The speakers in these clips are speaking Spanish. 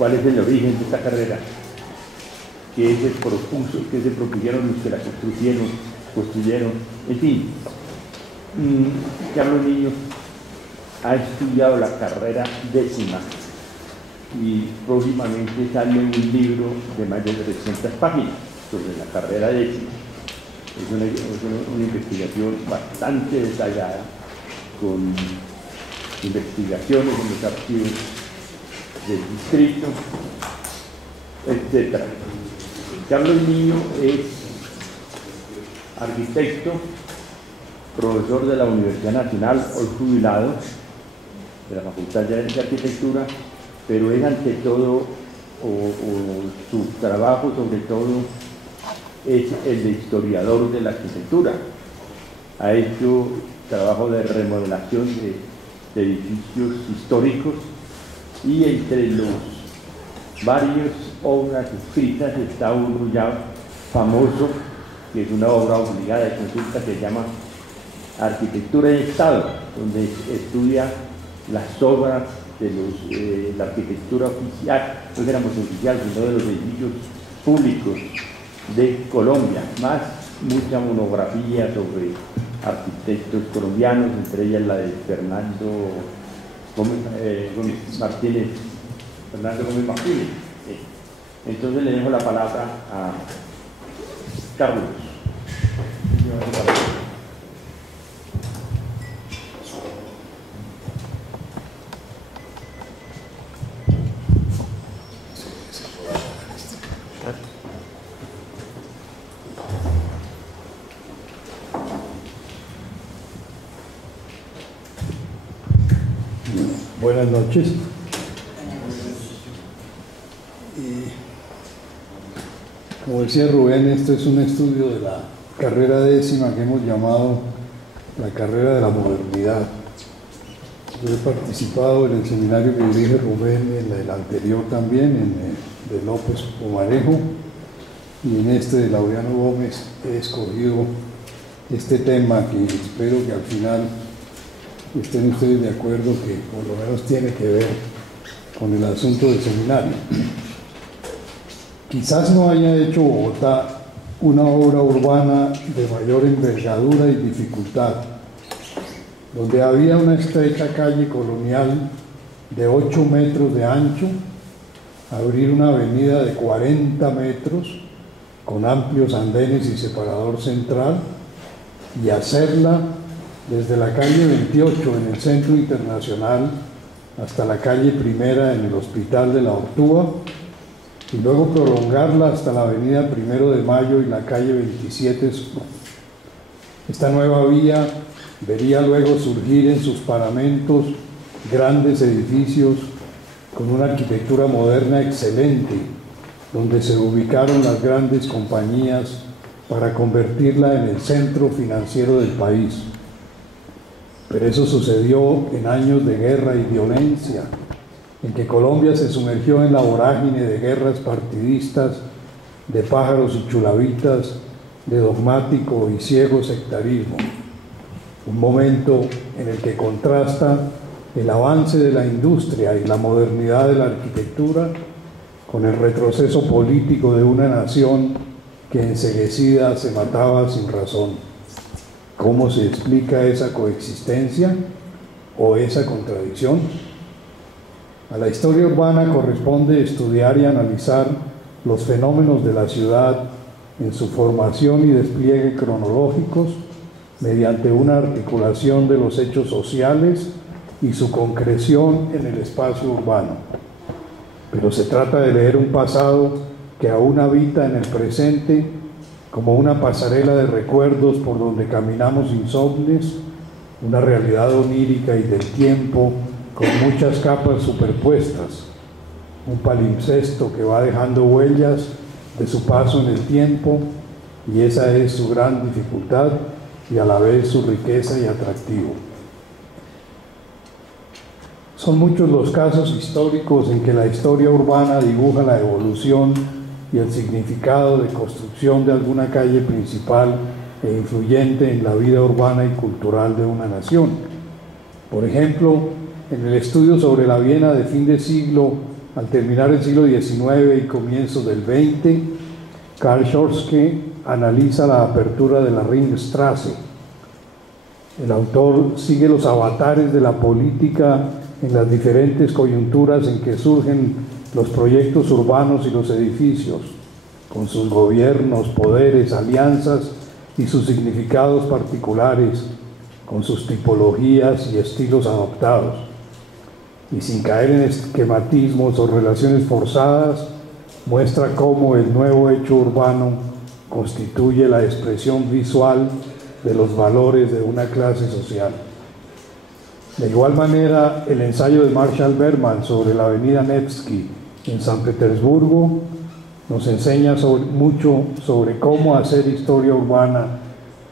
cuál es el origen de esta carrera, qué se propuso, qué se propusieron los que la construyeron, en fin. Carlos Niño ha estudiado la carrera 10ª y próximamente sale un libro de más de 300 páginas sobre la carrera 10ª. Es una investigación bastante detallada, con investigaciones en los archivos del distrito, etc. Carlos Niño es arquitecto, profesor de la Universidad Nacional, hoy jubilado de la Facultad de Arquitectura, pero es ante todo, o su trabajo sobre todo, es el de historiador de la arquitectura. Ha hecho trabajo de remodelación de edificios históricos, y entre los varias obras escritas está uno ya famoso, que es una obra obligada de consulta, que se llama Arquitectura de Estado, donde estudia las obras de la arquitectura oficial, no éramos oficial, sino de los edificios públicos de Colombia, más mucha monografía sobre arquitectos colombianos, entre ellas la de Fernando Gómez Martínez. Entonces le dejo la palabra a Carlos. Buenas noches. Como decía Rubén, esto es un estudio de la carrera 10ª que hemos llamado la carrera de la modernidad. Yo he participado en el seminario que dirige Rubén, en el anterior también, en el de López Pomarejo, y en este de Laureano Gómez he escogido este tema que espero que al final estén ustedes de acuerdo que por lo menos tiene que ver con el asunto del seminario. Quizás no haya hecho Bogotá una obra urbana de mayor envergadura y dificultad, donde había una estrecha calle colonial de 8 metros de ancho, abrir una avenida de 40 metros con amplios andenes y separador central, y hacerla desde la calle 28 en el Centro Internacional hasta la calle Primera en el Hospital de la Ortúa, y luego prolongarla hasta la avenida 1 de Mayo y la calle 27 Sur. Esta nueva vía vería luego surgir en sus paramentos grandes edificios con una arquitectura moderna excelente, donde se ubicaron las grandes compañías para convertirla en el centro financiero del país. Pero eso sucedió en años de guerra y violencia, en que Colombia se sumergió en la vorágine de guerras partidistas, de pájaros y chulavitas, de dogmático y ciego sectarismo. Un momento en el que contrasta el avance de la industria y la modernidad de la arquitectura con el retroceso político de una nación que enceguecida se mataba sin razón. ¿Cómo se explica esa coexistencia o esa contradicción? A la historia urbana corresponde estudiar y analizar los fenómenos de la ciudad en su formación y despliegue cronológicos mediante una articulación de los hechos sociales y su concreción en el espacio urbano. Pero se trata de leer un pasado que aún habita en el presente como una pasarela de recuerdos por donde caminamos insomnes, una realidad onírica y del tiempo con muchas capas superpuestas, un palimpsesto que va dejando huellas de su paso en el tiempo, y esa es su gran dificultad y a la vez su riqueza y atractivo. Son muchos los casos históricos en que la historia urbana dibuja la evolución y el significado de construcción de alguna calle principal e influyente en la vida urbana y cultural de una nación. Por ejemplo, en el estudio sobre la Viena de fin de siglo al terminar el siglo XIX y comienzos del XX, Karl Schorske analiza la apertura de la Ringstraße. El autor sigue los avatares de la política en las diferentes coyunturas en que surgen los proyectos urbanos y los edificios, con sus gobiernos, poderes, alianzas y sus significados particulares, con sus tipologías y estilos adoptados. Y sin caer en esquematismos o relaciones forzadas, muestra cómo el nuevo hecho urbano constituye la expresión visual de los valores de una clase social. De igual manera, el ensayo de Marshall Bergman sobre la avenida Nevsky en San Petersburgo nos enseña mucho sobre cómo hacer historia urbana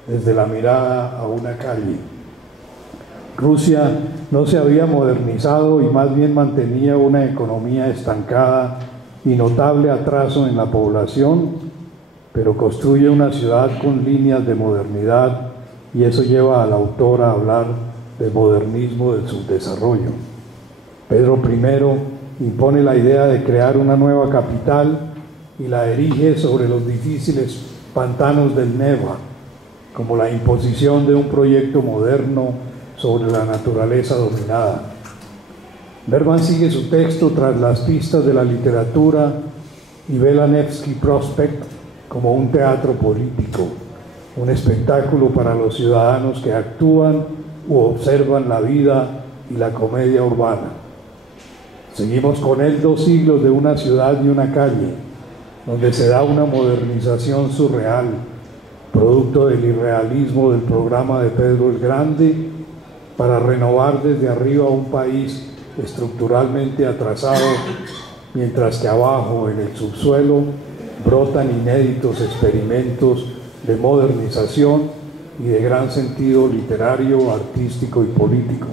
desde la mirada a una calle. Rusia no se había modernizado y más bien mantenía una economía estancada y notable atraso en la población, pero construye una ciudad con líneas de modernidad, y eso lleva al autor a hablar del modernismo del subdesarrollo. Pedro I impone la idea de crear una nueva capital y la erige sobre los difíciles pantanos del Neva, como la imposición de un proyecto moderno sobre la naturaleza dominada. Bergman sigue su texto tras las pistas de la literatura y ve la Nevsky Prospect como un teatro político, un espectáculo para los ciudadanos que actúan u observan la vida y la comedia urbana. Seguimos con él 2 siglos de una ciudad y una calle, donde se da una modernización surreal, producto del irrealismo del programa de Pedro el Grande, para renovar desde arriba un país estructuralmente atrasado, mientras que abajo, en el subsuelo, brotan inéditos experimentos de modernización y de gran sentido literario, artístico y político.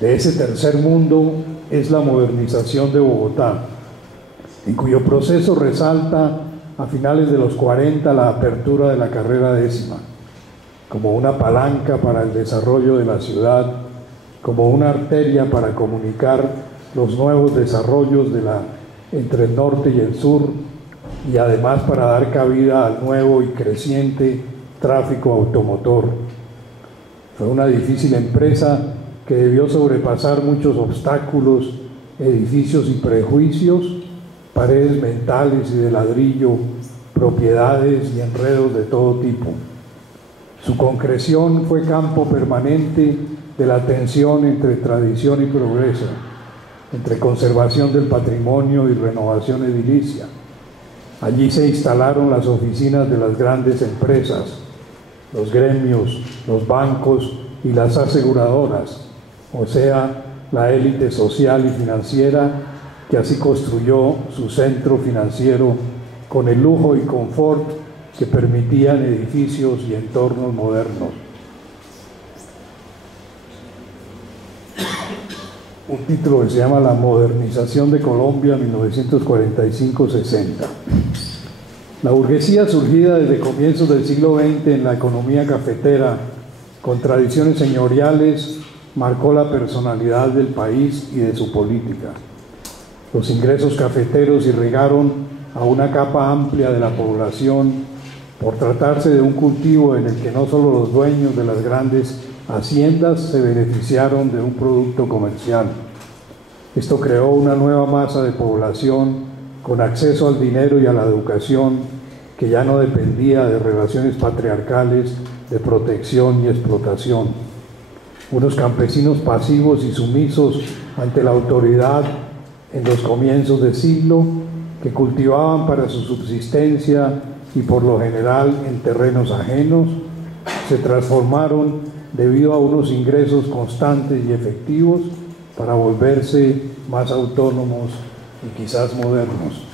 De ese tercer mundo es la modernización de Bogotá, en cuyo proceso resalta a finales de los 40 la apertura de la carrera 10ª, como una palanca para el desarrollo de la ciudad, como una arteria para comunicar los nuevos desarrollos entre el norte y el sur, y además para dar cabida al nuevo y creciente tráfico automotor. Fue una difícil empresa que debió sobrepasar muchos obstáculos, edificios y prejuicios, paredes mentales y de ladrillo, propiedades y enredos de todo tipo. Su concreción fue campo permanente de la tensión entre tradición y progreso, entre conservación del patrimonio y renovación edilicia. Allí se instalaron las oficinas de las grandes empresas, los gremios, los bancos y las aseguradoras, o sea, la élite social y financiera que así construyó su centro financiero con el lujo y confort que permitían edificios y entornos modernos. Un título que se llama La modernización de Colombia 1945-60. La burguesía surgida desde comienzos del siglo XX en la economía cafetera, con tradiciones señoriales, marcó la personalidad del país y de su política. Los ingresos cafeteros irrigaron a una capa amplia de la población por tratarse de un cultivo en el que no solo los dueños de las grandes haciendas se beneficiaron de un producto comercial. Esto creó una nueva masa de población con acceso al dinero y a la educación que ya no dependía de relaciones patriarcales de protección y explotación. Unos campesinos pasivos y sumisos ante la autoridad en los comienzos del siglo, que cultivaban para su subsistencia y por lo general en terrenos ajenos, se transformaron debido a unos ingresos constantes y efectivos para volverse más autónomos y quizás modernos.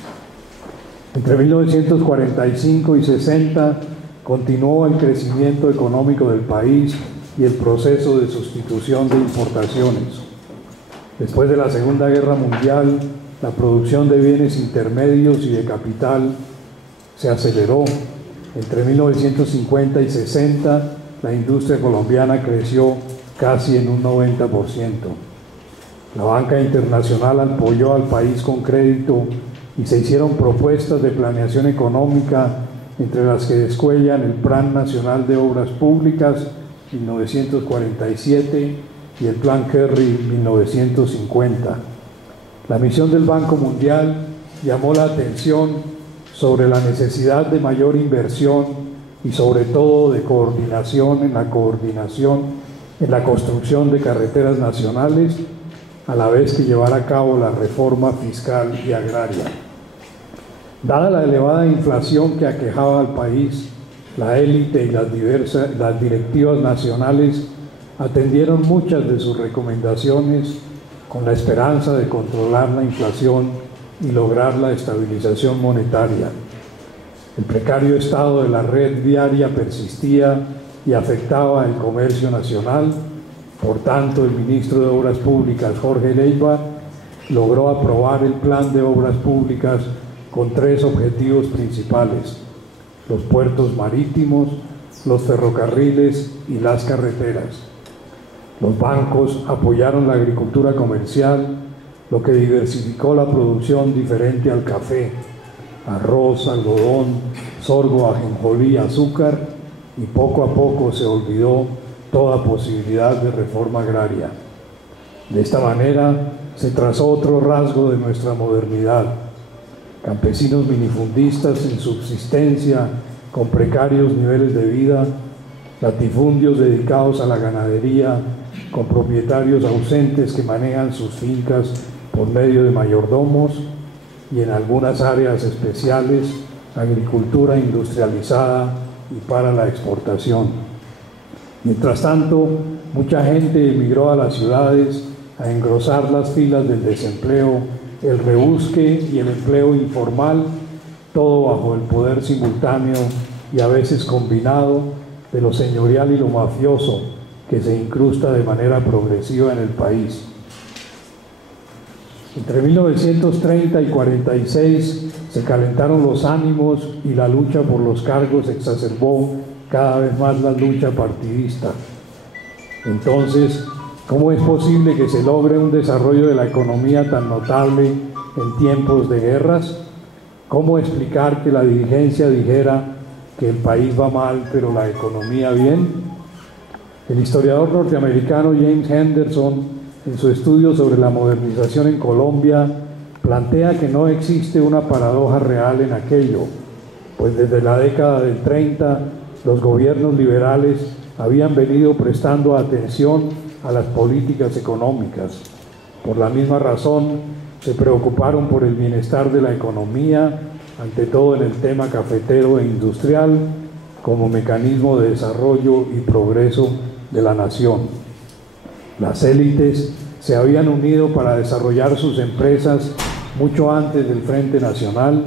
Entre 1945 y 60 continuó el crecimiento económico del país y el proceso de sustitución de importaciones. Después de la Segunda Guerra Mundial, la producción de bienes intermedios y de capital se aceleró. Entre 1950 y 60, la industria colombiana creció casi en un 90%. La banca internacional apoyó al país con crédito y se hicieron propuestas de planeación económica, entre las que descuellan el Plan Nacional de Obras Públicas 1947 y el Plan Kerry 1950. La misión del Banco Mundial llamó la atención sobre la necesidad de mayor inversión y sobre todo de coordinación en la construcción de carreteras nacionales, a la vez que llevar a cabo la reforma fiscal y agraria. Dada la elevada inflación que aquejaba al país, la élite y las directivas nacionales atendieron muchas de sus recomendaciones con la esperanza de controlar la inflación y lograr la estabilización monetaria. El precario estado de la red viaria persistía y afectaba el comercio nacional. Por tanto, el ministro de Obras Públicas, Jorge Leiva, logró aprobar el Plan de Obras Públicas con 3 objetivos principales: los puertos marítimos, los ferrocarriles y las carreteras. Los bancos apoyaron la agricultura comercial, lo que diversificó la producción diferente al café, arroz, algodón, sorgo, ajonjolí, azúcar, y poco a poco se olvidó toda posibilidad de reforma agraria. De esta manera se trazó otro rasgo de nuestra modernidad: campesinos minifundistas en subsistencia con precarios niveles de vida, latifundios dedicados a la ganadería, con propietarios ausentes que manejan sus fincas por medio de mayordomos, y en algunas áreas especiales, agricultura industrializada y para la exportación. Mientras tanto, mucha gente emigró a las ciudades a engrosar las filas del desempleo, el rebusque y el empleo informal, todo bajo el poder simultáneo y a veces combinado de lo señorial y lo mafioso que se incrusta de manera progresiva en el país. Entre 1930 y 46 se calentaron los ánimos y la lucha por los cargos exacerbó cada vez más la lucha partidista. Entonces, ¿cómo es posible que se logre un desarrollo de la economía tan notable en tiempos de guerras? ¿Cómo explicar que la dirigencia dijera que el país va mal, pero la economía bien? El historiador norteamericano James Henderson, en su estudio sobre la modernización en Colombia, plantea que no existe una paradoja real en aquello, pues desde la década del 30 los gobiernos liberales habían venido prestando atención a las políticas económicas. Por la misma razón, se preocuparon por el bienestar de la economía, ante todo en el tema cafetero e industrial, como mecanismo de desarrollo y progreso de la nación. Las élites se habían unido para desarrollar sus empresas mucho antes del Frente Nacional,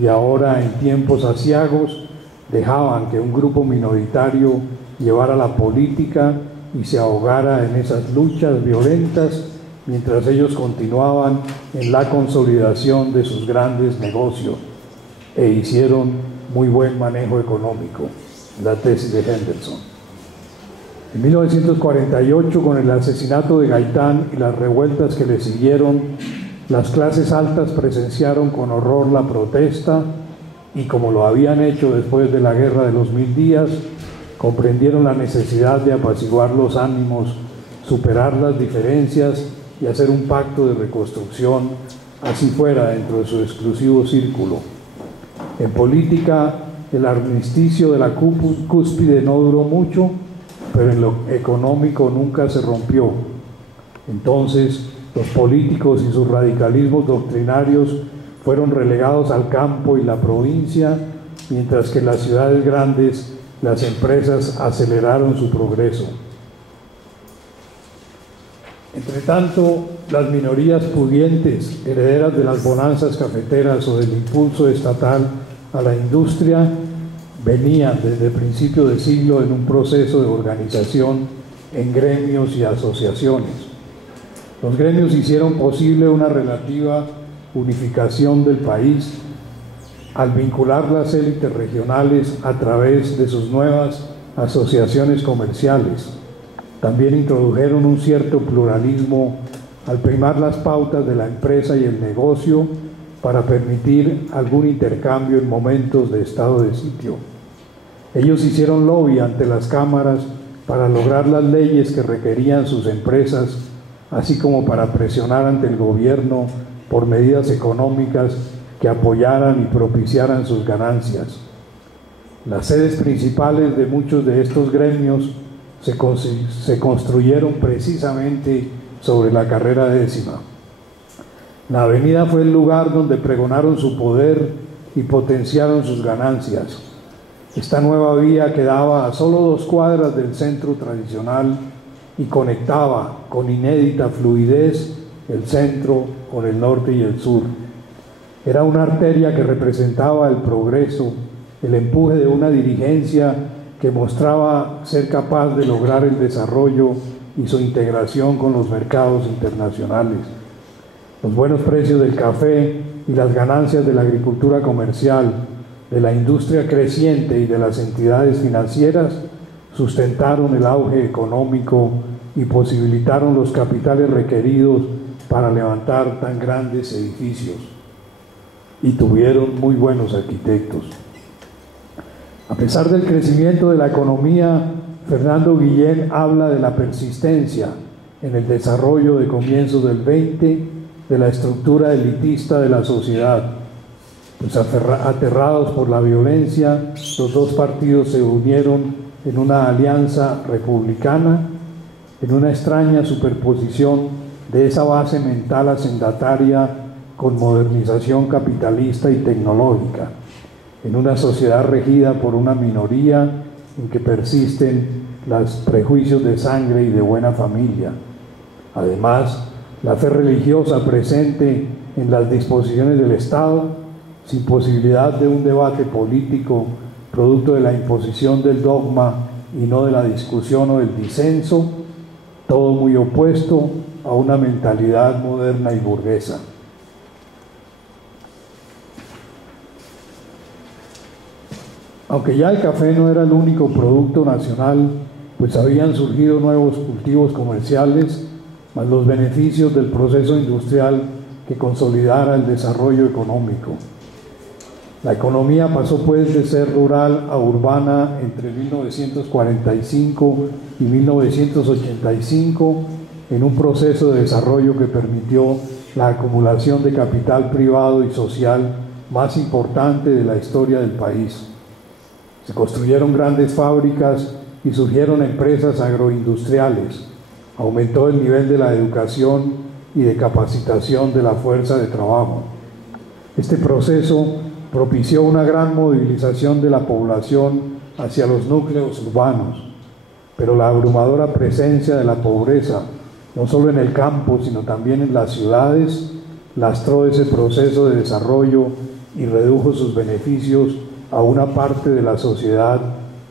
y ahora, en tiempos aciagos, dejaban que un grupo minoritario llevara la política y se ahogara en esas luchas violentas, mientras ellos continuaban en la consolidación de sus grandes negocios e hicieron muy buen manejo económico. La tesis de Henderson. En 1948, con el asesinato de Gaitán y las revueltas que le siguieron, las clases altas presenciaron con horror la protesta y, como lo habían hecho después de la Guerra de los 1000 días, comprendieron la necesidad de apaciguar los ánimos, superar las diferencias y hacer un pacto de reconstrucción, así fuera dentro de su exclusivo círculo. En política, el armisticio de la cúspide no duró mucho, pero en lo económico nunca se rompió. Entonces, los políticos y sus radicalismos doctrinarios fueron relegados al campo y la provincia, mientras que en las ciudades grandes las empresas aceleraron su progreso. Entre tanto, las minorías pudientes, herederas de las bonanzas cafeteras o del impulso estatal a la industria, venían desde el principio del siglo en un proceso de organización en gremios y asociaciones. Los gremios hicieron posible una relativa unificación del país al vincular las élites regionales a través de sus nuevas asociaciones comerciales. También introdujeron un cierto pluralismo al primar las pautas de la empresa y el negocio para permitir algún intercambio en momentos de estado de sitio. Ellos hicieron lobby ante las cámaras para lograr las leyes que requerían sus empresas, así como para presionar ante el gobierno por medidas económicas que apoyaran y propiciaran sus ganancias. Las sedes principales de muchos de estos gremios se construyeron precisamente sobre la carrera 10ª. La avenida fue el lugar donde pregonaron su poder y potenciaron sus ganancias. Esta nueva vía quedaba a solo 2 cuadras del centro tradicional y conectaba con inédita fluidez el centro con el norte y el sur. Era una arteria que representaba el progreso, el empuje de una dirigencia que mostraba ser capaz de lograr el desarrollo y su integración con los mercados internacionales. Los buenos precios del café y las ganancias de la agricultura comercial, de la industria creciente y de las entidades financieras sustentaron el auge económico y posibilitaron los capitales requeridos para levantar tan grandes edificios. Y tuvieron muy buenos arquitectos. A pesar del crecimiento de la economía, Fernando Guillén habla de la persistencia en el desarrollo de comienzos del 20 de la estructura elitista de la sociedad. Pues aterrados por la violencia, los 2 partidos se unieron en una alianza republicana, en una extraña superposición de esa base mental hacendataria con modernización capitalista y tecnológica, en una sociedad regida por una minoría en que persisten los prejuicios de sangre y de buena familia. Además, la fe religiosa presente en las disposiciones del Estado, sin posibilidad de un debate político producto de la imposición del dogma y no de la discusión o del disenso, todo muy opuesto a una mentalidad moderna y burguesa. Aunque ya el café no era el único producto nacional, pues habían surgido nuevos cultivos comerciales, más los beneficios del proceso industrial que consolidara el desarrollo económico. La economía pasó pues de ser rural a urbana entre 1945 y 1985 en un proceso de desarrollo que permitió la acumulación de capital privado y social más importante de la historia del país. Se construyeron grandes fábricas y surgieron empresas agroindustriales. Aumentó el nivel de la educación y de capacitación de la fuerza de trabajo. Este proceso propició una gran movilización de la población hacia los núcleos urbanos, pero la abrumadora presencia de la pobreza, no solo en el campo, sino también en las ciudades, lastró ese proceso de desarrollo y redujo sus beneficios a una parte de la sociedad,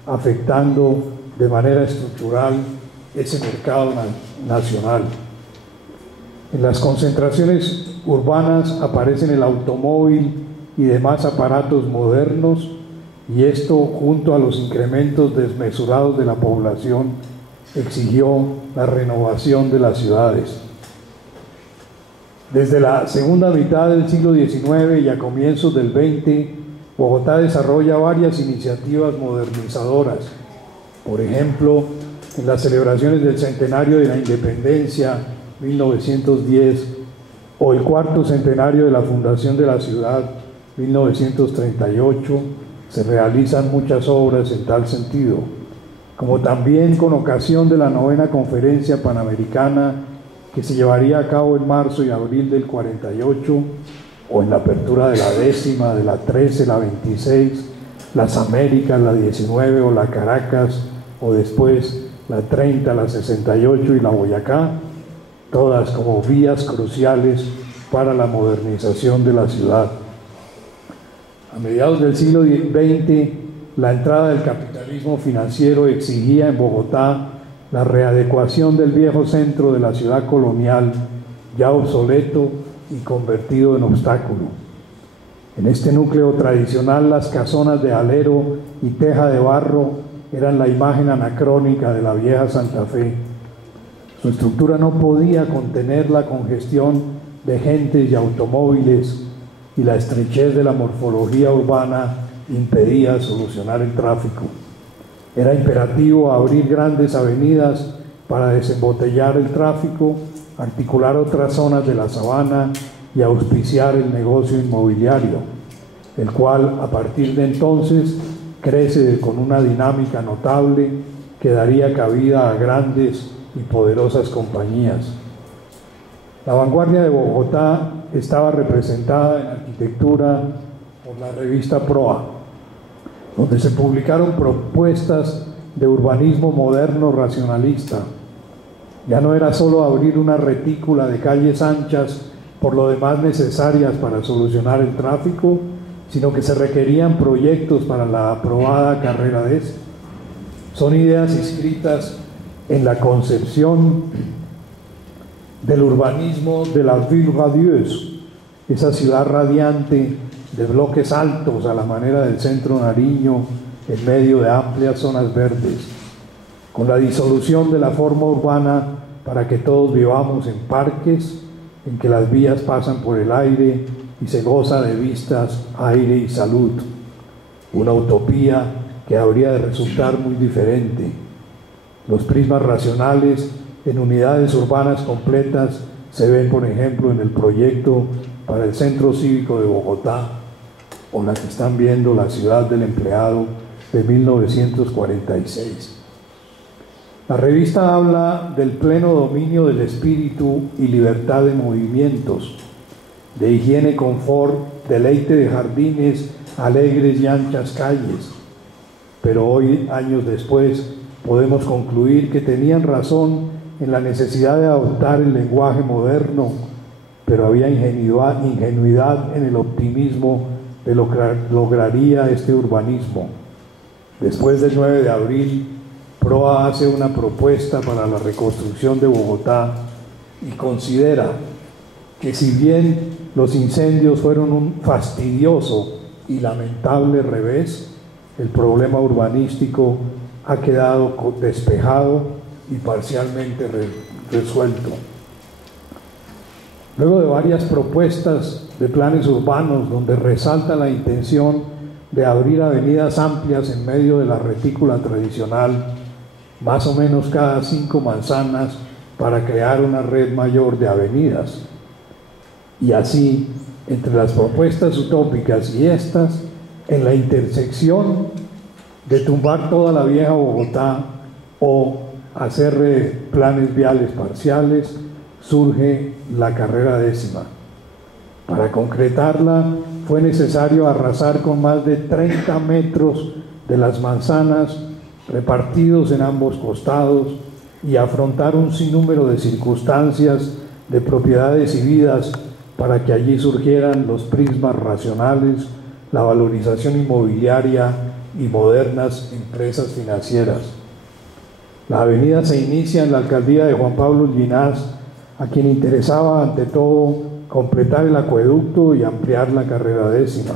afectando de manera estructural ese mercado nacional. En las concentraciones urbanas aparecen el automóvil y demás aparatos modernos, y esto, junto a los incrementos desmesurados de la población, exigió la renovación de las ciudades. Desde la segunda mitad del siglo XIX y a comienzos del XX, Bogotá desarrolla varias iniciativas modernizadoras. Por ejemplo, en las celebraciones del centenario de la Independencia, 1910, o el 4º centenario de la fundación de la ciudad, 1938, se realizan muchas obras en tal sentido, como también con ocasión de la 9ª Conferencia Panamericana que se llevaría a cabo en marzo y abril del 48, o en la apertura de la 10ª, de la 13, la 26, las Américas, la 19 o la Caracas, o después la 30, la 68 y la Boyacá, todas como vías cruciales para la modernización de la ciudad. A mediados del siglo XX, la entrada del capitalismo financiero exigía en Bogotá la readecuación del viejo centro de la ciudad colonial, ya obsoleto y convertido en obstáculo. En este núcleo tradicional, las casonas de alero y teja de barro eran la imagen anacrónica de la vieja Santa Fe. Su estructura no podía contener la congestión de gentes y automóviles, y la estrechez de la morfología urbana impedía solucionar el tráfico. Era imperativo abrir grandes avenidas para desembotellar el tráfico, articular otras zonas de la sabana y auspiciar el negocio inmobiliario, el cual a partir de entonces crece con una dinámica notable que daría cabida a grandes y poderosas compañías. La vanguardia de Bogotá estaba representada en arquitectura por la revista Proa, donde se publicaron propuestas de urbanismo moderno racionalista. Ya no era solo abrir una retícula de calles anchas, por lo demás necesarias para solucionar el tráfico, sino que se requerían proyectos para la aprobada carrera de este. Son ideas inscritas en la concepción del urbanismo de la Ville Radieuse, esa ciudad radiante de bloques altos a la manera del centro Nariño, en medio de amplias zonas verdes, con la disolución de la forma urbana para que todos vivamos en parques, en que las vías pasan por el aire y se goza de vistas, aire y salud. Una utopía que habría de resultar muy diferente. Los prismas racionales en unidades urbanas completas se ven, por ejemplo, en el proyecto para el Centro Cívico de Bogotá, o la que están viendo, la Ciudad del Empleado, de 1946. La revista habla del pleno dominio del espíritu y libertad de movimientos, de higiene, confort, deleite de jardines, alegres y anchas calles. Pero hoy, años después, podemos concluir que tenían razón en la necesidad de adoptar el lenguaje moderno, pero había ingenuidad en el optimismo de lo que lograría este urbanismo. Después del 9 de abril, Proa hace una propuesta para la reconstrucción de Bogotá y considera que si bien los incendios fueron un fastidioso y lamentable revés, el problema urbanístico ha quedado despejado y parcialmente resuelto. Luego de varias propuestas de planes urbanos donde resalta la intención de abrir avenidas amplias en medio de la retícula tradicional, más o menos cada 5 manzanas, para crear una red mayor de avenidas. Y así, entre las propuestas utópicas y estas, en la intersección de tumbar toda la vieja Bogotá o hacer planes viales parciales, surge la carrera 10ª. Para concretarla fue necesario arrasar con más de 30 metros de las manzanas repartidos en ambos costados y afrontar un sinnúmero de circunstancias de propiedades y vidas para que allí surgieran los prismas racionales, la valorización inmobiliaria y modernas empresas financieras. La avenida se inicia en la alcaldía de Juan Pablo Ginás, a quien interesaba ante todo completar el acueducto y ampliar la carrera 10ª.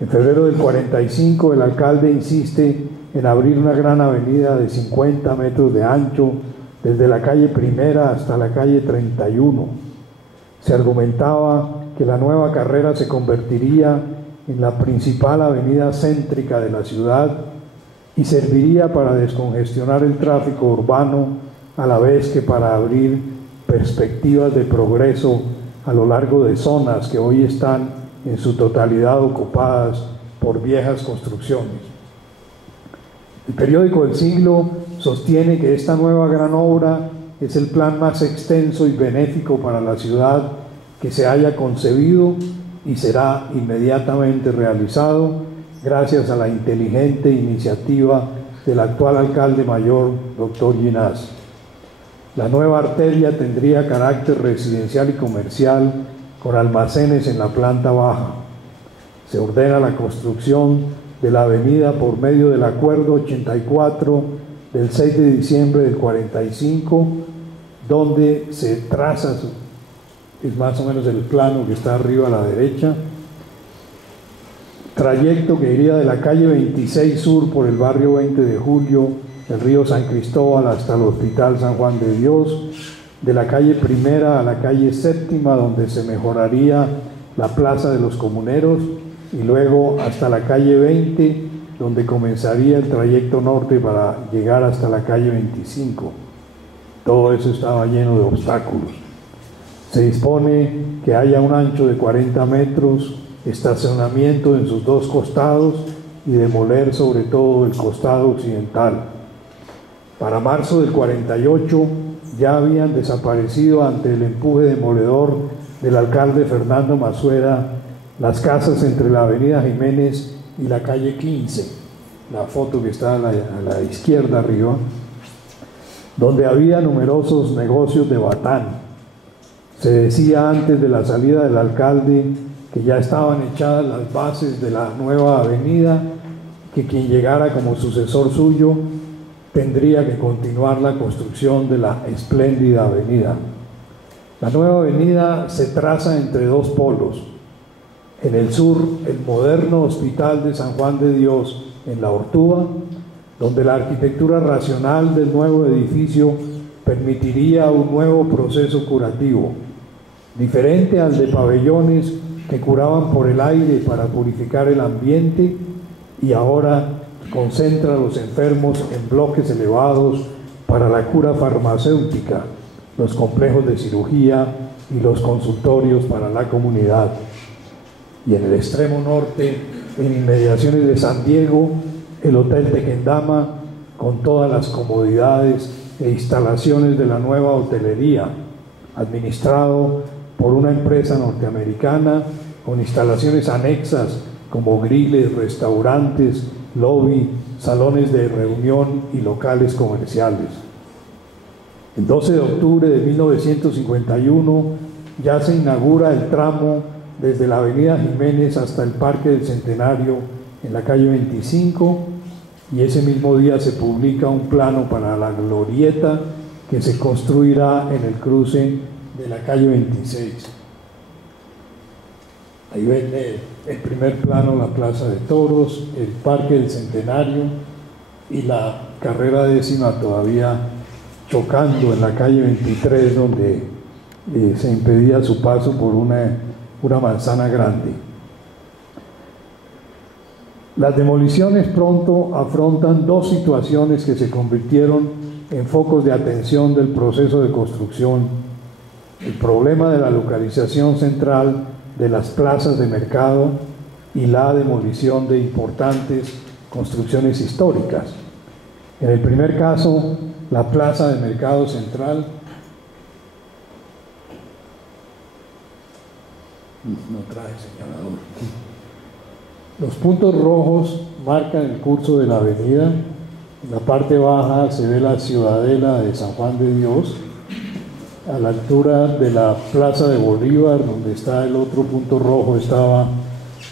En febrero del 45 el alcalde insiste en abrir una gran avenida de 50 metros de ancho desde la calle Primera hasta la calle 31. Se argumentaba que la nueva carrera se convertiría en la principal avenida céntrica de la ciudad y serviría para descongestionar el tráfico urbano, a la vez que para abrir perspectivas de progreso a lo largo de zonas que hoy están en su totalidad ocupadas por viejas construcciones. El periódico El Siglo sostiene que esta nueva gran obra es el plan más extenso y benéfico para la ciudad que se haya concebido y será inmediatamente realizado gracias a la inteligente iniciativa del actual alcalde mayor, doctor Ginás. La nueva arteria tendría carácter residencial y comercial con almacenes en la planta baja. Se ordena la construcción de la avenida por medio del Acuerdo 84 del 6 de diciembre del 45, donde se traza, es más o menos el plano que está arriba a la derecha, trayecto que iría de la calle 26 Sur por el barrio 20 de Julio el río San Cristóbal hasta el Hospital San Juan de Dios, de la calle Primera a la calle Séptima, donde se mejoraría la Plaza de los Comuneros, y luego hasta la calle 20, donde comenzaría el trayecto norte para llegar hasta la calle 25. Todo eso estaba lleno de obstáculos. Se dispone que haya un ancho de 40 metros, estacionamiento en sus dos costados y demoler sobre todo el costado occidental. Para marzo del 48 ya habían desaparecido ante el empuje demoledor del alcalde Fernando Masuera las casas entre la avenida Jiménez y la calle 15, la foto que está a la izquierda arriba, donde había numerosos negocios de batán. Se decía antes de la salida del alcalde que ya estaban echadas las bases de la nueva avenida, que quien llegara como sucesor suyo tendría que continuar la construcción de la espléndida avenida. La nueva avenida se traza entre dos polos. En el sur, el moderno Hospital de San Juan de Dios en La Ortúa, donde la arquitectura racional del nuevo edificio permitiría un nuevo proceso curativo, diferente al de pabellones que curaban por el aire para purificar el ambiente, y ahora concentra a los enfermos en bloques elevados para la cura farmacéutica, los complejos de cirugía y los consultorios para la comunidad. Y en el extremo norte, en inmediaciones de San Diego, el Hotel Tequendama, con todas las comodidades e instalaciones de la nueva hotelería, administrado por una empresa norteamericana, con instalaciones anexas como griles, restaurantes, lobby, salones de reunión y locales comerciales. El 12 de octubre de 1951 ya se inaugura el tramo desde la avenida Jiménez hasta el Parque del Centenario en la calle 25, y ese mismo día se publica un plano para la glorieta que se construirá en el cruce de la calle 26. Ahí ven el primer plano, la Plaza de Toros, el Parque del Centenario y la carrera 10ª todavía chocando en la calle 23, donde se impedía su paso por una manzana grande. Las demoliciones pronto afrontan dos situaciones que se convirtieron en focos de atención del proceso de construcción: el problema de la localización central de las plazas de mercado y la demolición de importantes construcciones históricas. En el primer caso, la plaza de mercado central no trae señalador. Los puntos rojos marcan el curso de la avenida. En la parte baja se ve la ciudadela de San Juan de Dios. A la altura de la Plaza de Bolívar, donde está el otro punto rojo, estaba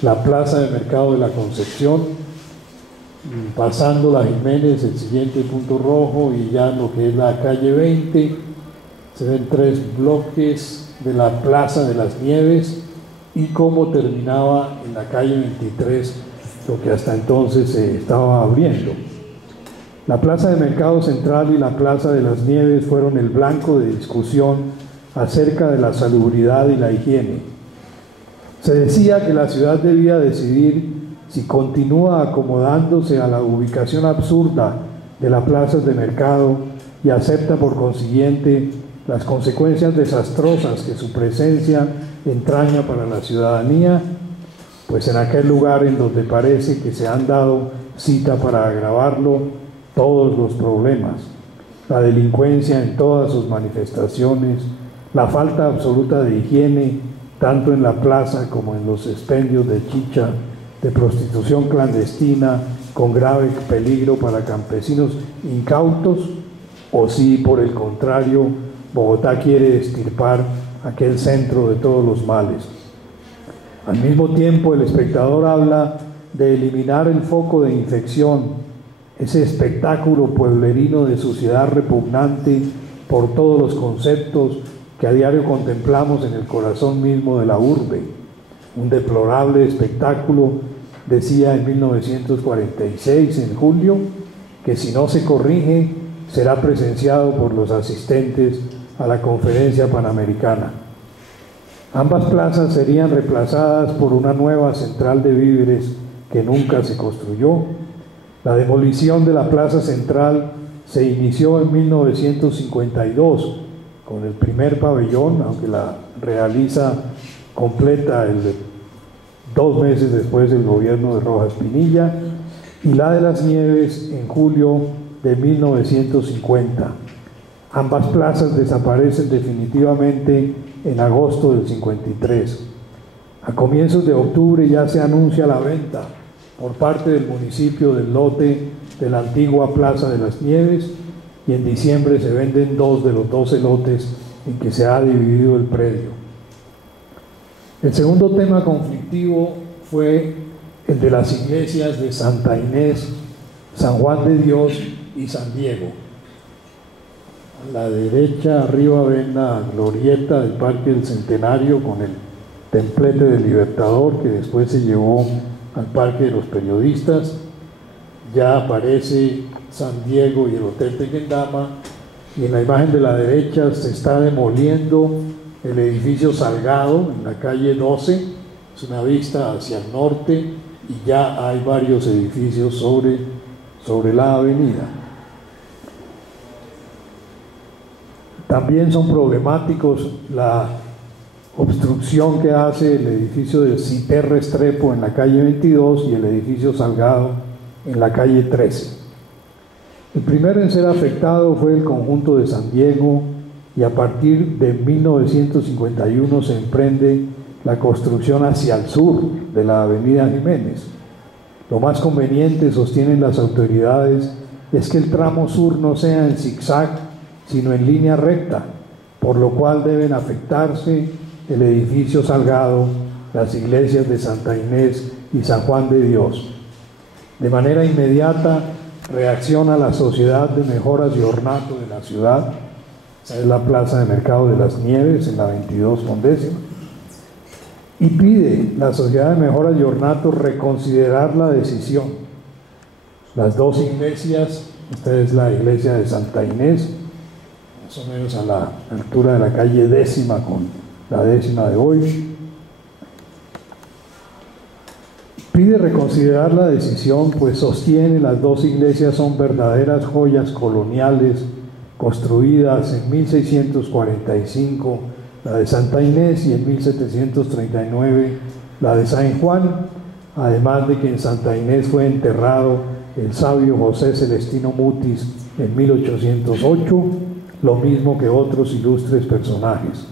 la Plaza de Mercado de la Concepción. Pasando la Jiménez, el siguiente punto rojo, y ya lo que es la calle 20, se ven tres bloques de la Plaza de las Nieves y cómo terminaba en la calle 23, lo que hasta entonces se estaba abriendo. La Plaza de Mercado Central y la Plaza de las Nieves fueron el blanco de discusión acerca de la salubridad y la higiene. Se decía que la ciudad debía decidir si continúa acomodándose a la ubicación absurda de las plazas de mercado y acepta por consiguiente las consecuencias desastrosas que su presencia entraña para la ciudadanía, pues en aquel lugar en donde parece que se han dado cita para agravarlo todos los problemas: la delincuencia en todas sus manifestaciones, la falta absoluta de higiene tanto en la plaza como en los expendios de chicha, de prostitución clandestina con grave peligro para campesinos incautos, o si por el contrario Bogotá quiere extirpar aquel centro de todos los males. Al mismo tiempo, el espectador habla de eliminar el foco de infección, ese espectáculo pueblerino de suciedad repugnante por todos los conceptos que a diario contemplamos en el corazón mismo de la urbe. Un deplorable espectáculo, decía en 1946, en julio, que si no se corrige será presenciado por los asistentes a la Conferencia Panamericana. Ambas plazas serían reemplazadas por una nueva central de víveres que nunca se construyó. La demolición de la Plaza Central se inició en 1952 con el primer pabellón, aunque la realiza completa 2 meses después del gobierno de Rojas Pinilla, y la de las Nieves en julio de 1950. Ambas plazas desaparecen definitivamente en agosto del 53. A comienzos de octubre ya se anuncia la venta por parte del municipio del lote de la antigua Plaza de las Nieves, y en diciembre se venden 2 de los 12 lotes en que se ha dividido el predio. El segundo tema conflictivo fue el de las iglesias de Santa Inés, San Juan de Dios y San Diego. A la derecha arriba ven la glorieta del Parque del Centenario con el templete del Libertador, que después se llevó al Parque de los Periodistas. Ya aparece San Diego y el Hotel Tequendama, y en la imagen de la derecha se está demoliendo el edificio Salgado en la calle 12, es una vista hacia el norte y ya hay varios edificios sobre la avenida. También son problemáticos la obstrucción que hace el edificio del CITER Restrepo en la calle 22 y el edificio Salgado en la calle 13. El primero en ser afectado fue el conjunto de San Diego, y a partir de 1951 se emprende la construcción hacia el sur de la avenida Jiménez. Lo más conveniente, sostienen las autoridades, es que el tramo sur no sea en zigzag, sino en línea recta, por lo cual deben afectarse el edificio Salgado, las iglesias de Santa Inés y San Juan de Dios. De manera inmediata reacciona la Sociedad de Mejoras y Ornato de la ciudad. Esa es la Plaza de Mercado de las Nieves en la 22 con décima, y pide la Sociedad de Mejoras y Ornato reconsiderar la decisión. Las 2 iglesias, esta es la iglesia de Santa Inés, más o menos a la altura de la calle 10ª con la 10ª de hoy, pide reconsiderar la decisión, pues sostiene las 2 iglesias son verdaderas joyas coloniales construidas en 1645, la de Santa Inés, y en 1739 la de San Juan, además de que en Santa Inés fue enterrado el sabio José Celestino Mutis en 1808, lo mismo que otros ilustres personajes.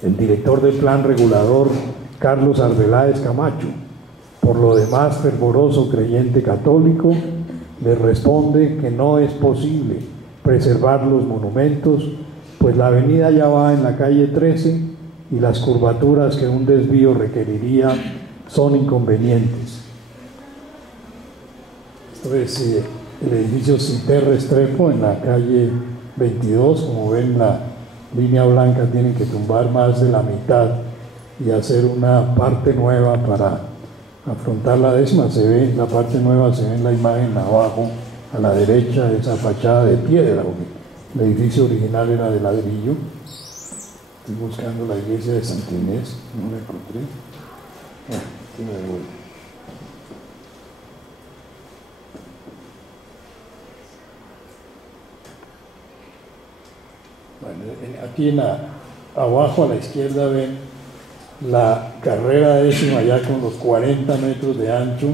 El director del plan regulador, Carlos Arbeláez Camacho, por lo demás fervoroso creyente católico, le responde que no es posible preservar los monumentos, pues la avenida ya va en la calle 13 y las curvaturas que un desvío requeriría son inconvenientes. Esto es el edificio CITER Restrepo en la calle 22. Como ven, la línea blanca tienen que tumbar más de la mitad y hacer una parte nueva para afrontar la 10ª. Se ve la parte nueva, se ve en la imagen abajo a la derecha, esa fachada de piedra, porque el edificio original era de ladrillo. Estoy buscando la iglesia de Santa Inés, no la encontré. Aquí me voy. Bueno, aquí abajo a la izquierda ven la carrera 10ª ya con los 40 metros de ancho,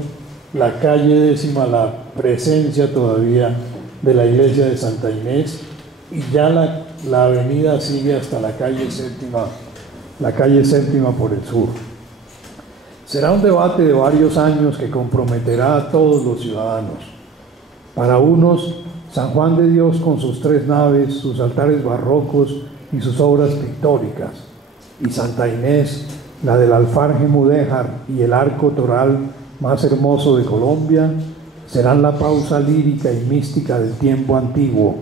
la calle 10ª, la presencia todavía de la iglesia de Santa Inés, y ya la avenida sigue hasta la calle 7ª por el sur. Será un debate de varios años que comprometerá a todos los ciudadanos. Para unos, San Juan de Dios con sus 3 naves, sus altares barrocos y sus obras pictóricas, y Santa Inés, la del alfarje mudéjar y el arco toral más hermoso de Colombia, serán la pausa lírica y mística del tiempo antiguo,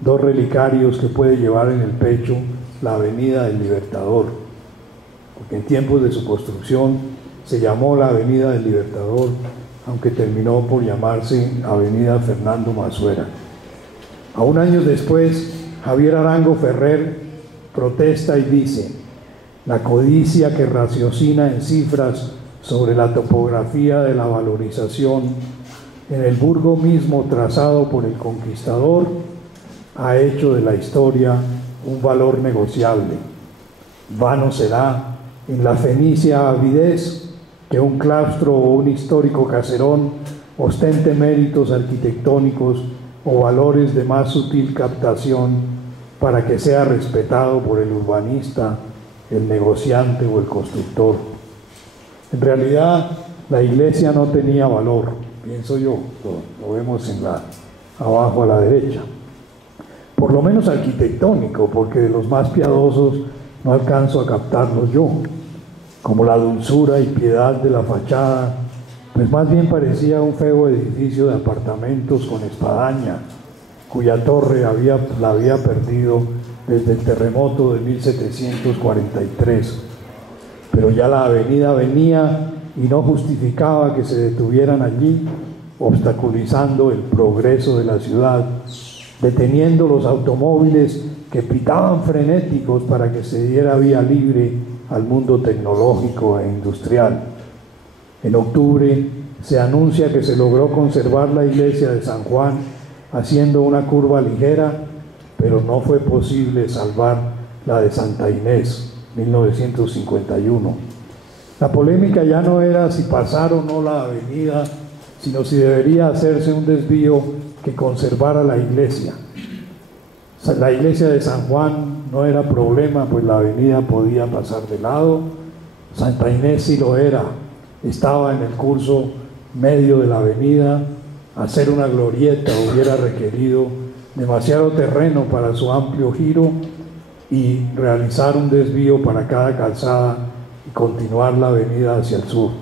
2 relicarios que puede llevar en el pecho la Avenida del Libertador, porque en tiempos de su construcción se llamó la Avenida del Libertador aunque terminó por llamarse Avenida Fernando Masuera. Aún años después, Javier Arango Ferrer protesta y dice: la codicia que raciocina en cifras sobre la topografía de la valorización en el burgo mismo trazado por el conquistador ha hecho de la historia un valor negociable. Vano será en la fenicia avidez que un claustro o un histórico caserón ostente méritos arquitectónicos o valores de más sutil captación para que sea respetado por el urbanista, el negociante o el constructor. En realidad, la iglesia no tenía valor, pienso yo, lo vemos abajo a la derecha. Por lo menos arquitectónico, porque de los más piadosos no alcanzo a captarlos yo, como la dulzura y piedad de la fachada, pues más bien parecía un feo edificio de apartamentos con espadaña, cuya torre la había perdido desde el terremoto de 1743. Pero ya la avenida venía y no justificaba que se detuvieran allí, obstaculizando el progreso de la ciudad, deteniendo los automóviles que pitaban frenéticos para que se diera vía libre al mundo tecnológico e industrial. En octubre se anuncia que se logró conservar la iglesia de San Juan haciendo una curva ligera, pero no fue posible salvar la de Santa Inés, 1951. La polémica ya no era si pasar o no la avenida, sino si debería hacerse un desvío que conservara la iglesia. La iglesia de San Juan no era problema, pues la avenida podía pasar de lado. Santa Inés sí lo era, estaba en el curso medio de la avenida. Hacer una glorieta hubiera requerido demasiado terreno para su amplio giro y realizar un desvío para cada calzada y continuar la avenida hacia el sur.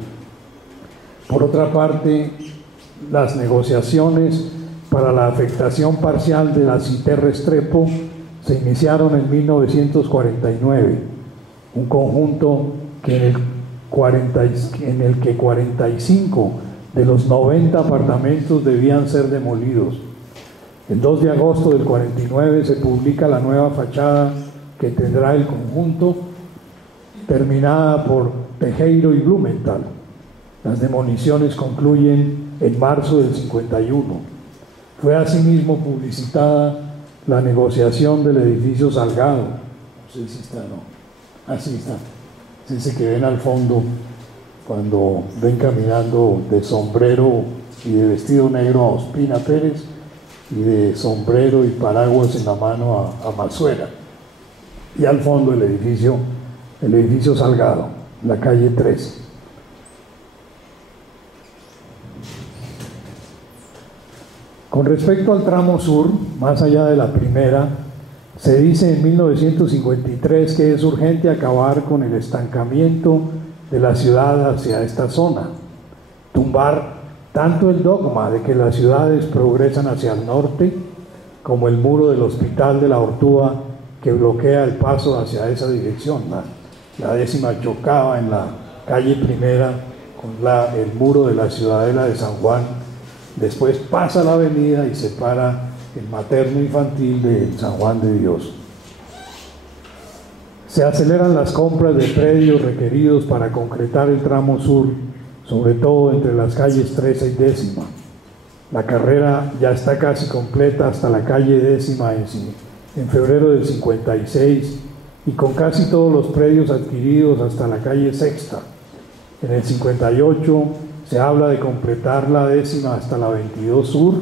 Por otra parte, las negociaciones para la afectación parcial de la Cité Restrepo se iniciaron en 1949, un conjunto que en el que 45 de los 90 apartamentos debían ser demolidos. El 2 de agosto del 49 se publica la nueva fachada que tendrá el conjunto, terminada por Tejero y Blumenthal. Las demoliciones concluyen en marzo del 51. Fue asimismo publicitada la negociación del edificio Salgado. No sé si está, no. Así está. Es ese que ven al fondo cuando ven caminando de sombrero y de vestido negro a Ospina Pérez y de sombrero y paraguas en la mano a Masuera. Y al fondo el edificio Salgado, la calle 13. Con respecto al tramo sur, más allá de la primera, se dice en 1953 que es urgente acabar con el estancamiento de la ciudad hacia esta zona, tumbar tanto el dogma de que las ciudades progresan hacia el norte, como el muro del Hospital de la Ortúa que bloquea el paso hacia esa dirección. La 10ª chocaba en la calle Primera con el muro de la Ciudadela de San Juan, después pasa la avenida y separa el materno infantil de San Juan de Dios. Se aceleran las compras de predios requeridos para concretar el tramo sur, sobre todo entre las calles 13 y 10ª. La carrera ya está casi completa hasta la calle 10ª en febrero del 56 y con casi todos los predios adquiridos hasta la calle 6ª. En el 58 se habla de completar la 10ª hasta la 22 sur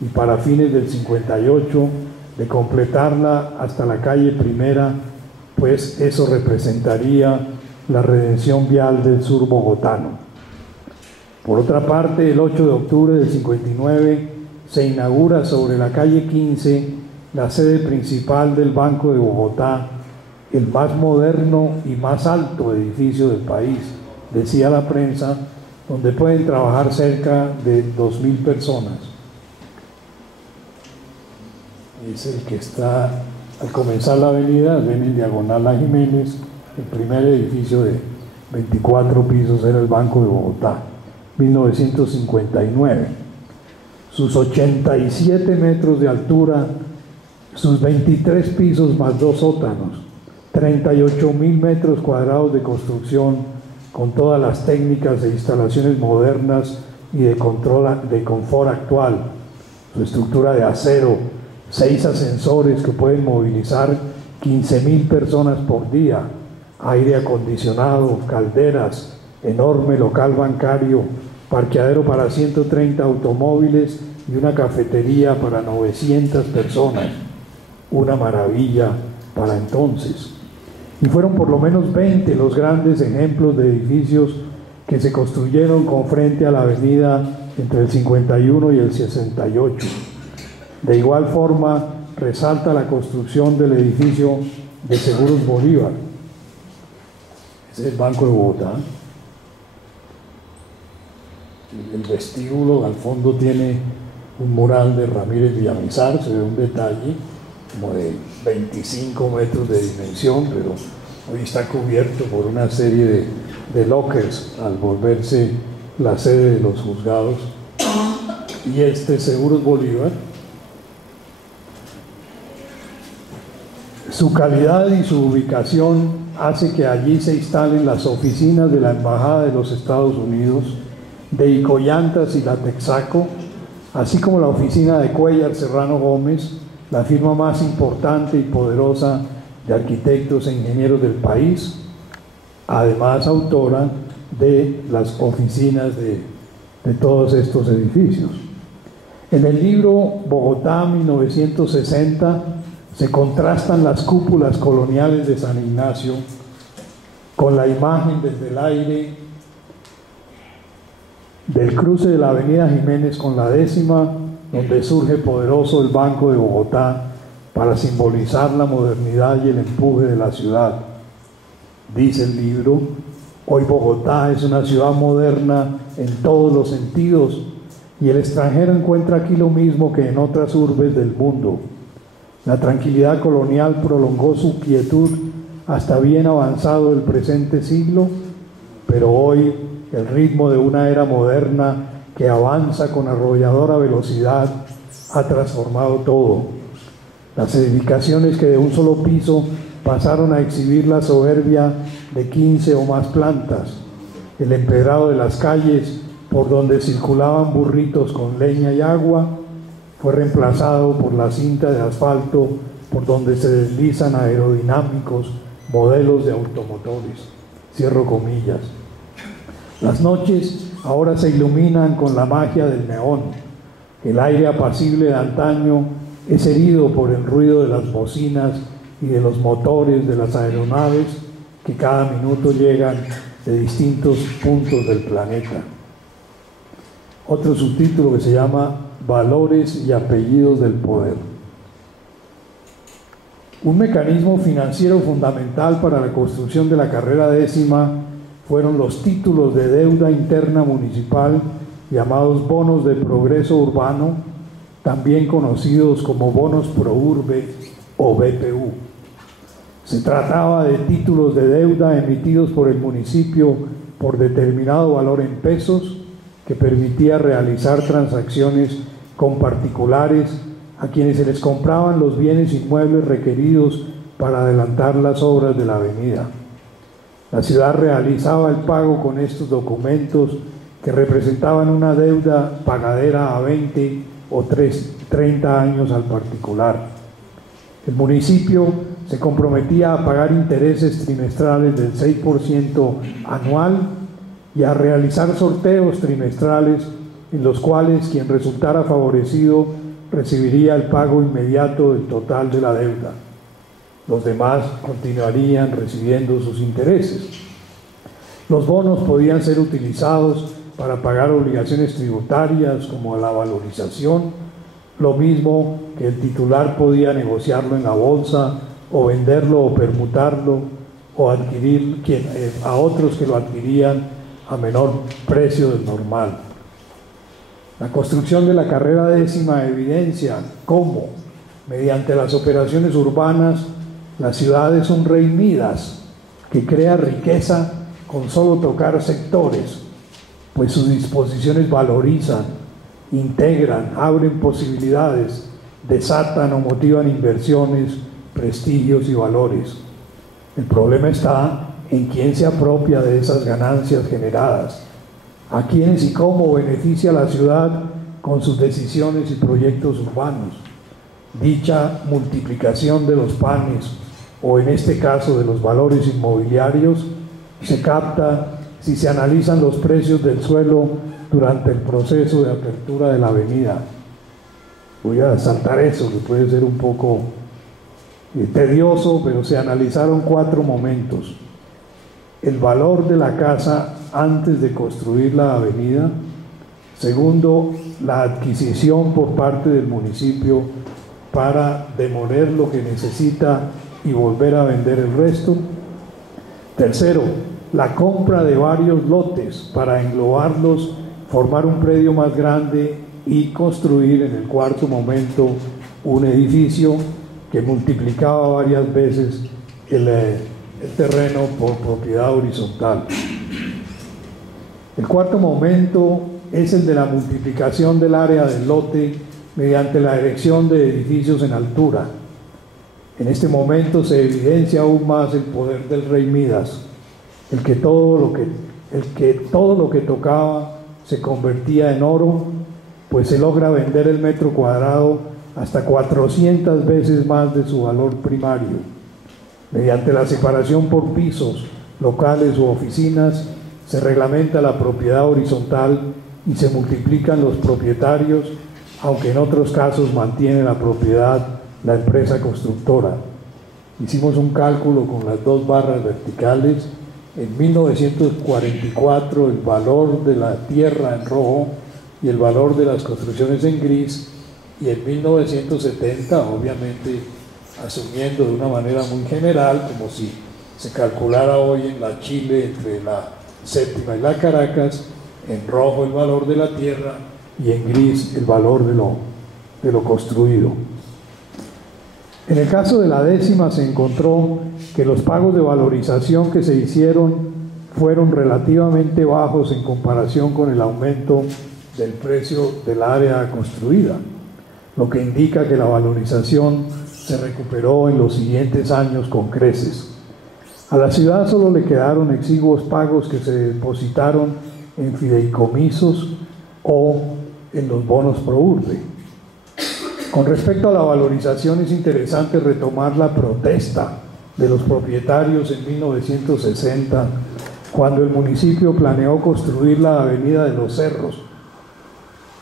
y para fines del 58 de completarla hasta la calle Primera, pues eso representaría la redención vial del sur bogotano. Por otra parte, el 8 de octubre del 59 se inaugura sobre la calle 15 la sede principal del Banco de Bogotá, el más moderno y más alto edificio del país, decía la prensa, donde pueden trabajar cerca de 2.000 personas. Es el que está al comenzar la avenida, ven en diagonal a Jiménez, el primer edificio de 24 pisos era el Banco de Bogotá. 1959. Sus 87 metros de altura, sus 23 pisos más 2 sótanos, 38.000 metros cuadrados de construcción con todas las técnicas e instalaciones modernas y de confort actual, su estructura de acero, 6 ascensores que pueden movilizar 15.000 personas por día, aire acondicionado, calderas, enorme local bancario, parqueadero para 130 automóviles y una cafetería para 900 personas. Una maravilla para entonces. Y fueron por lo menos 20 los grandes ejemplos de edificios que se construyeron con frente a la avenida entre el 51 y el 68. De igual forma, resalta la construcción del edificio de Seguros Bolívar. Ese es el Banco de Bogotá. El vestíbulo al fondo tiene un mural de Ramírez Villamizar, se ve un detalle como de 25 metros de dimensión, pero hoy está cubierto por una serie de lockers al volverse la sede de los juzgados. Y este Seguros Bolívar, su calidad y su ubicación hace que allí se instalen las oficinas de la Embajada de los Estados Unidos, de Icoyantas y la Texaco, así como la oficina de Cuellar Serrano Gómez, la firma más importante y poderosa de arquitectos e ingenieros del país, además autora de las oficinas de todos estos edificios. En el libro Bogotá 1960 se contrastan las cúpulas coloniales de San Ignacio con la imagen desde el aire del cruce de la avenida Jiménez con la 10ª, donde surge poderoso el Banco de Bogotá para simbolizar la modernidad y el empuje de la ciudad. Dice el libro, hoy Bogotá es una ciudad moderna en todos los sentidos y el extranjero encuentra aquí lo mismo que en otras urbes del mundo. La tranquilidad colonial prolongó su quietud hasta bien avanzado el presente siglo, pero hoy el ritmo de una era moderna que avanza con arrolladora velocidad ha transformado todo. Las edificaciones que de un solo piso pasaron a exhibir la soberbia de 15 o más plantas, el empedrado de las calles por donde circulaban burritos con leña y agua, fue reemplazado por la cinta de asfalto por donde se deslizan aerodinámicos modelos de automotores. Cierro comillas. Las noches ahora se iluminan con la magia del neón. El aire apacible de antaño es herido por el ruido de las bocinas y de los motores de las aeronaves que cada minuto llegan de distintos puntos del planeta. Otro subtítulo que se llama Valores y apellidos del poder. Un mecanismo financiero fundamental para la construcción de la carrera 10ª fueron los títulos de deuda interna municipal llamados bonos de progreso urbano, también conocidos como bonos pro urbe o BPU. Se trataba de títulos de deuda emitidos por el municipio por determinado valor en pesos que permitía realizar transacciones con particulares a quienes se les compraban los bienes inmuebles requeridos para adelantar las obras de la avenida. La ciudad realizaba el pago con estos documentos que representaban una deuda pagadera a 20 o 30 años al particular. El municipio se comprometía a pagar intereses trimestrales del 6% anual y a realizar sorteos trimestrales en los cuales quien resultara favorecido recibiría el pago inmediato del total de la deuda. Los demás continuarían recibiendo sus intereses. Los bonos podían ser utilizados para pagar obligaciones tributarias como la valorización, lo mismo que el titular podía negociarlo en la bolsa o venderlo o permutarlo o adquirir a otros que lo adquirían a menor precio del normal. La construcción de la carrera 10ª evidencia cómo, mediante las operaciones urbanas, la ciudad es un rey Midas que crea riqueza con solo tocar sectores. pues sus disposiciones valorizan, integran, abren posibilidades, desatan o motivan inversiones, prestigios y valores. El problema está en quién se apropia de esas ganancias generadas, a quiénes y cómo beneficia a la ciudad con sus decisiones y proyectos urbanos. Dicha multiplicación de los panes, o en este caso de los valores inmobiliarios, se capta si se analizan los precios del suelo durante el proceso de apertura de la avenida. Voy a saltar eso, que puede ser un poco tedioso, pero se analizaron 4 momentos: el valor de la casa antes de construir la avenida; segundo, la adquisición por parte del municipio para demoler lo que necesita y volver a vender el resto; tercero, la compra de varios lotes para englobarlos, formar un predio más grande y construir en el cuarto momento un edificio que multiplicaba varias veces el terreno por propiedad horizontal. El cuarto momento es el de la multiplicación del área del lote mediante la erección de edificios en altura. En este momento se evidencia aún más el poder del rey Midas, el que todo lo que tocaba se convertía en oro, pues se logra vender el metro cuadrado hasta 400 veces más de su valor primario. Mediante la separación por pisos, locales u oficinas, se reglamenta la propiedad horizontal y se multiplican los propietarios, aunque en otros casos mantiene la propiedad la empresa constructora. Hicimos un cálculo con las 2 barras verticales. En 1944 el valor de la tierra en rojo y el valor de las construcciones en gris, y en 1970, obviamente asumiendo de una manera muy general, como si se calculara hoy en la Chile entre la Séptima y la Caracas, en rojo el valor de la tierra y en gris el valor de lo construido. En el caso de la décima se encontró que los pagos de valorización que se hicieron fueron relativamente bajos en comparación con el aumento del precio del área construida, lo que indica que la valorización se recuperó en los siguientes años con creces. A la ciudad solo le quedaron exiguos pagos que se depositaron en fideicomisos o en los bonos pro urbe. Con respecto a la valorización, es interesante retomar la protesta de los propietarios en 1960, cuando el municipio planeó construir la avenida de los Cerros.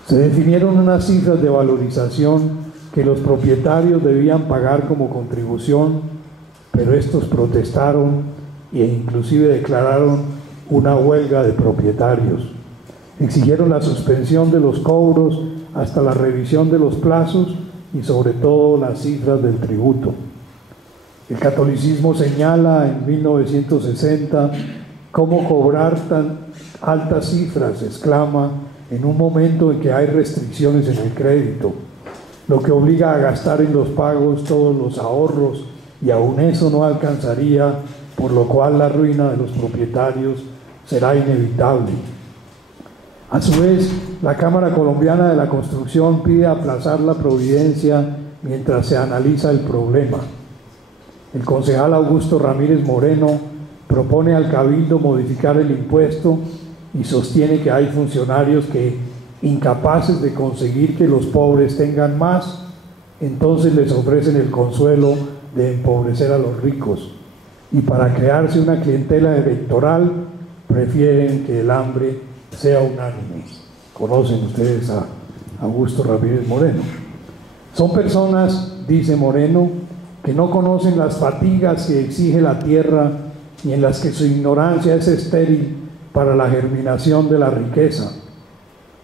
Se definieron unas cifras de valorización que los propietarios debían pagar como contribución, pero estos protestaron e inclusive declararon una huelga de propietarios. Exigieron la suspensión de los cobros hasta la revisión de los plazos y sobre todo las cifras del tributo. El catolicismo señala en 1960 cómo cobrar tan altas cifras, exclama, en un momento en que hay restricciones en el crédito, lo que obliga a gastar en los pagos todos los ahorros, y aún eso no alcanzaría, por lo cual la ruina de los propietarios será inevitable. A su vez, la Cámara Colombiana de la Construcción pide aplazar la providencia mientras se analiza el problema. El concejal Augusto Ramírez Moreno propone al Cabildo modificar el impuesto y sostiene que hay funcionarios que, incapaces de conseguir que los pobres tengan más, entonces les ofrecen el consuelo de empobrecer a los ricos, y para crearse una clientela electoral prefieren que el hambre sea unánime. Conocen ustedes a Augusto Ramírez Moreno. Son personas, dice Moreno, que no conocen las fatigas que exige la tierra y en las que su ignorancia es estéril para la germinación de la riqueza.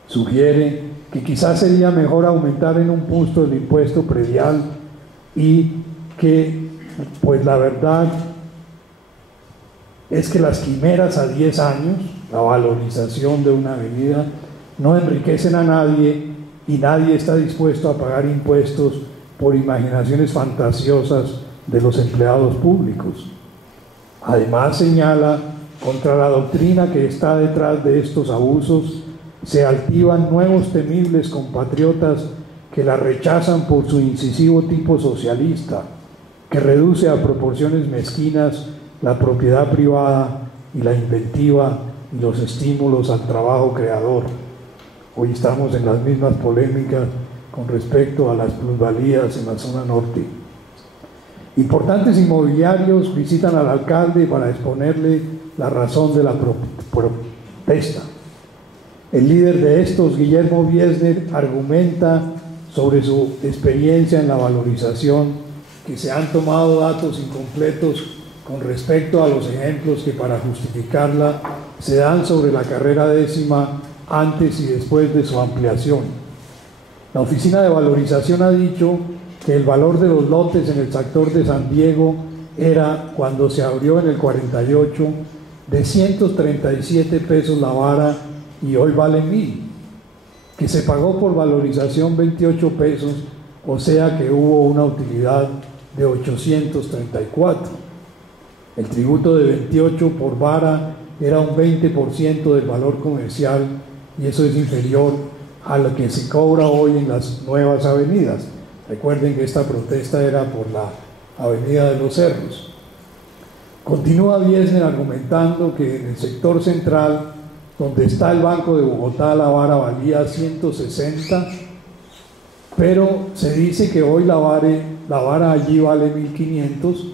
Sugiere que quizás sería mejor aumentar en un punto el impuesto predial y que, pues la verdad es que las quimeras a 10 años, la valorización de una avenida, no enriquecen a nadie y nadie está dispuesto a pagar impuestos por imaginaciones fantasiosas de los empleados públicos. Además señala Contra la doctrina que está detrás de estos abusos se altivan nuevos temibles compatriotas que la rechazan por su incisivo tipo socialista, que reduce a proporciones mezquinas la propiedad privada y la inventiva y los estímulos al trabajo creador. Hoy estamos en las mismas polémicas con respecto a las plusvalías en la zona norte. Importantes inmobiliarios visitan al alcalde para exponerle la razón de la protesta. El líder de estos, Guillermo Wiesner, argumenta sobre su experiencia en la valorización, que se han tomado datos incompletos con respecto a los ejemplos que para justificarla se dan sobre la carrera décima antes y después de su ampliación. La Oficina de Valorización ha dicho que el valor de los lotes en el sector de San Diego era, cuando se abrió en el 48, de 137 pesos la vara y hoy vale 1,000, que se pagó por valorización 28 pesos, o sea que hubo una utilidad de 834. El tributo de 28 por vara era un 20% del valor comercial y eso es inferior a lo que se cobra hoy en las nuevas avenidas. Recuerden que esta protesta era por la Avenida de los Cerros. Continúa Wiesner argumentando que en el sector central, donde está el Banco de Bogotá, la vara valía 160, pero se dice que hoy la vara allí vale 1.500.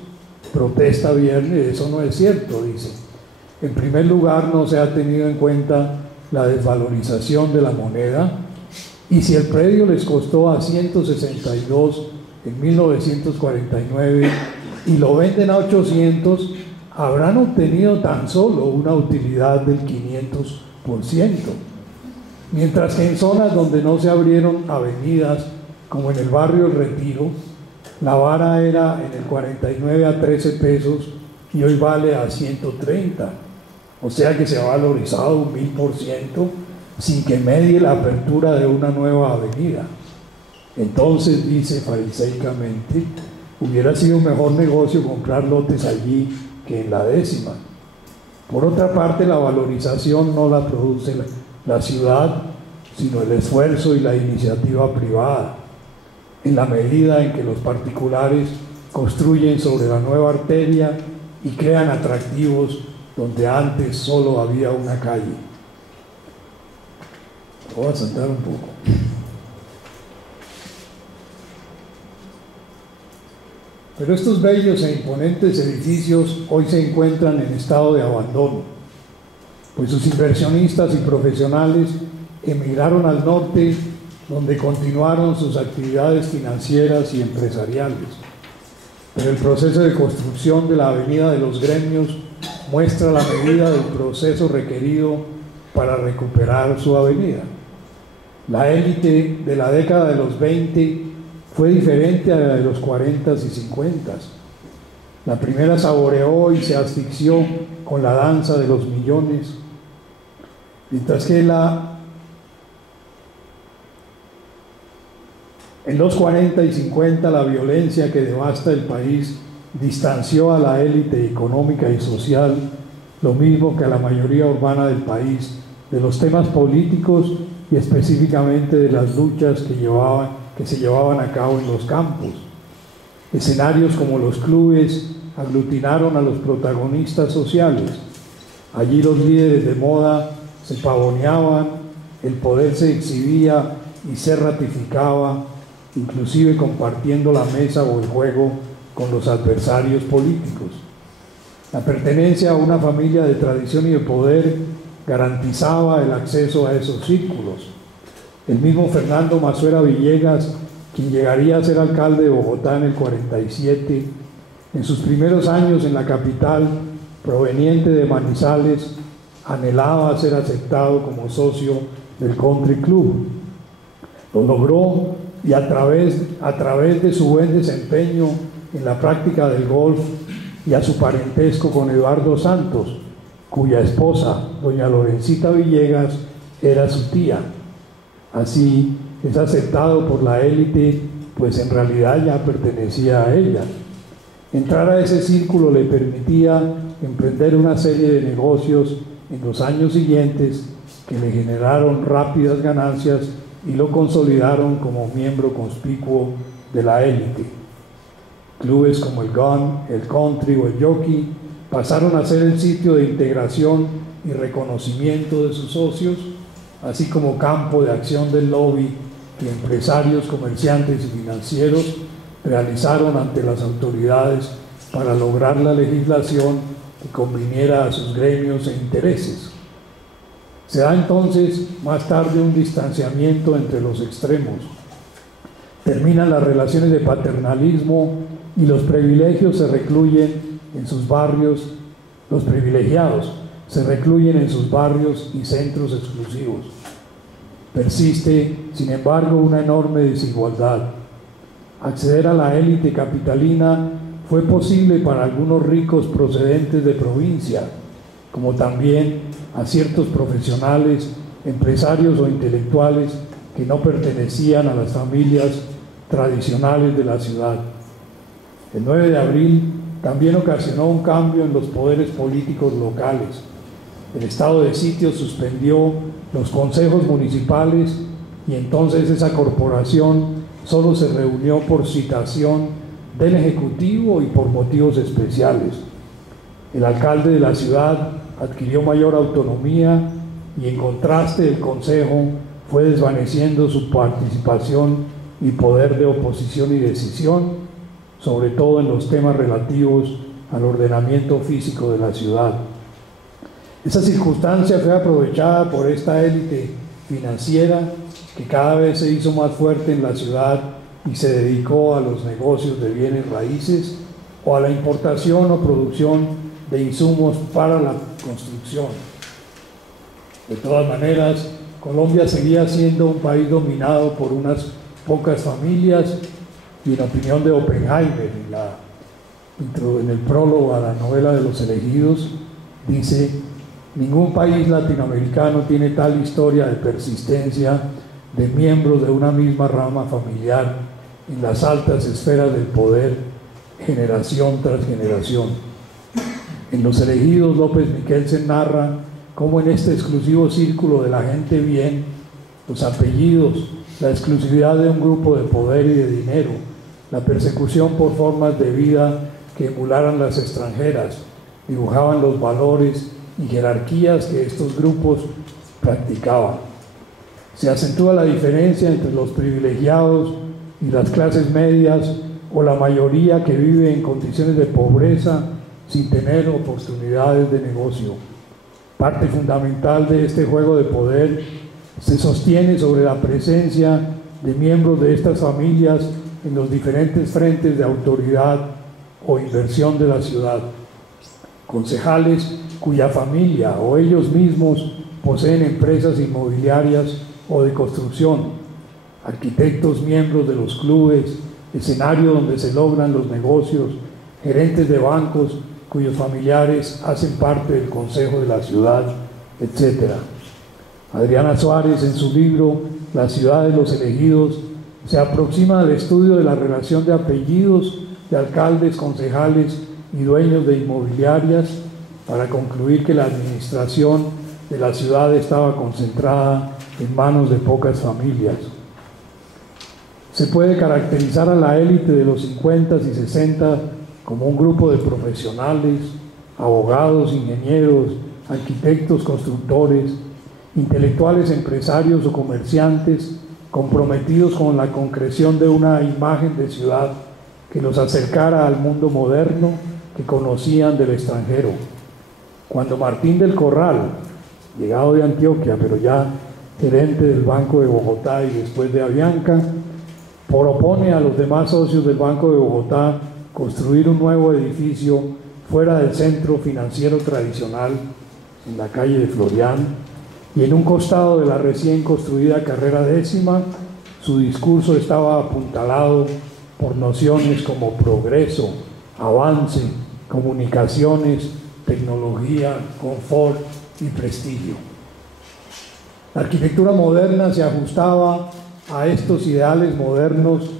Protesta Wiesner, eso no es cierto, dice. En primer lugar, no se ha tenido en cuenta la desvalorización de la moneda, y si el predio les costó a 162 en 1949 y lo venden a 800, habrán obtenido tan solo una utilidad del 500%, mientras que en zonas donde no se abrieron avenidas, como en el barrio El Retiro, la vara era en el 49 a 13 pesos y hoy vale a 130, o sea que se ha valorizado un 1000% sin que medie la apertura de una nueva avenida. Entonces, dice fariseicamente, hubiera sido un mejor negocio comprar lotes allí que en la décima. Por otra parte, la valorización no la produce la ciudad, sino el esfuerzo y la iniciativa privada, en la medida en que los particulares construyen sobre la nueva arteria y crean atractivos donde antes solo había una calle. Voy a saltar un poco. Pero estos bellos e imponentes edificios hoy se encuentran en estado de abandono, pues sus inversionistas y profesionales emigraron al norte, donde continuaron sus actividades financieras y empresariales. Pero el proceso de construcción de la Avenida de los Gremios muestra la medida del proceso requerido para recuperar su avenida. La élite de la década de los 20 fue diferente a la de los 40s y 50s. La primera saboreó y se asfixió con la danza de los millones, mientras que en los 40 y 50 la violencia que devasta el país distanció a la élite económica y social, lo mismo que a la mayoría urbana del país, de los temas políticos y específicamente de las luchas que se llevaban a cabo en los campos. Escenarios como los clubes aglutinaron a los protagonistas sociales. Allí los líderes de moda se pavoneaban, el poder se exhibía y se ratificaba, inclusive compartiendo la mesa o el juego con los adversarios políticos. La pertenencia a una familia de tradición y de poder garantizaba el acceso a esos círculos. El mismo Fernando Masuera Villegas, quien llegaría a ser alcalde de Bogotá en el 47, en sus primeros años en la capital, proveniente de Manizales, anhelaba ser aceptado como socio del Country Club. Lo logró y a través de su buen desempeño en la práctica del golf y a su parentesco con Eduardo Santos, cuya esposa, doña Lorencita Villegas, era su tía. Así es aceptado por la élite, pues en realidad ya pertenecía a ella. Entrar a ese círculo le permitía emprender una serie de negocios en los años siguientes que le generaron rápidas ganancias y lo consolidaron como miembro conspicuo de la élite. Clubes como el Gun, el Country o el Jockey pasaron a ser el sitio de integración y reconocimiento de sus socios, así como campo de acción del lobby que empresarios, comerciantes y financieros realizaron ante las autoridades para lograr la legislación que conviniera a sus gremios e intereses. Se da entonces más tarde un distanciamiento entre los extremos. Terminan las relaciones de paternalismo y los privilegios se recluyen en sus barrios, los privilegiados se recluyen en sus barrios y centros exclusivos. Persiste, sin embargo, una enorme desigualdad. Acceder a la élite capitalina fue posible para algunos ricos procedentes de provincia, como también a ciertos profesionales, empresarios o intelectuales que no pertenecían a las familias tradicionales de la ciudad. El 9 de abril también ocasionó un cambio en los poderes políticos locales. El estado de sitio suspendió los consejos municipales y entonces esa corporación solo se reunió por citación del Ejecutivo y por motivos especiales. El alcalde de la ciudad adquirió mayor autonomía y en contraste el consejo fue desvaneciendo su participación y poder de oposición y decisión, sobre todo en los temas relativos al ordenamiento físico de la ciudad. Esa circunstancia fue aprovechada por esta élite financiera que cada vez se hizo más fuerte en la ciudad y se dedicó a los negocios de bienes raíces o a la importación o producción de insumos para la construcción. De todas maneras, Colombia seguía siendo un país dominado por unas pocas familias y en opinión de Oppenheimer, en el prólogo a la novela de Los Elegidos, dice: ningún país latinoamericano tiene tal historia de persistencia de miembros de una misma rama familiar en las altas esferas del poder, generación tras generación. En Los Elegidos, López Miquelsen narra cómo en este exclusivo círculo de la gente bien, los apellidos, la exclusividad de un grupo de poder y de dinero, la persecución por formas de vida que emularan las extranjeras, dibujaban los valores y jerarquías que estos grupos practicaban. Se acentúa la diferencia entre los privilegiados y las clases medias o la mayoría que vive en condiciones de pobreza sin tener oportunidades de negocio. Parte fundamental de este juego de poder se sostiene sobre la presencia de miembros de estas familias en los diferentes frentes de autoridad o inversión de la ciudad. Concejales cuya familia o ellos mismos poseen empresas inmobiliarias o de construcción, arquitectos miembros de los clubes, escenario donde se logran los negocios, gerentes de bancos cuyos familiares hacen parte del consejo de la ciudad, etc. Adriana Suárez, en su libro La ciudad de los elegidos, se aproxima al estudio de la relación de apellidos de alcaldes, concejales y dueños de inmobiliarias para concluir que la administración de la ciudad estaba concentrada en manos de pocas familias. Se puede caracterizar a la élite de los 50 y 60 como un grupo de profesionales, abogados, ingenieros, arquitectos, constructores, intelectuales, empresarios o comerciantes comprometidos con la concreción de una imagen de ciudad que los acercara al mundo moderno que conocían del extranjero. Cuando Martín del Corral, llegado de Antioquia, pero ya gerente del Banco de Bogotá y después de Avianca, propone a los demás socios del Banco de Bogotá construir un nuevo edificio fuera del centro financiero tradicional, en la calle de Florián, y en un costado de la recién construida Carrera Décima, su discurso estaba apuntalado por nociones como progreso, avance, comunicaciones, tecnología, confort y prestigio. La arquitectura moderna se ajustaba a estos ideales modernos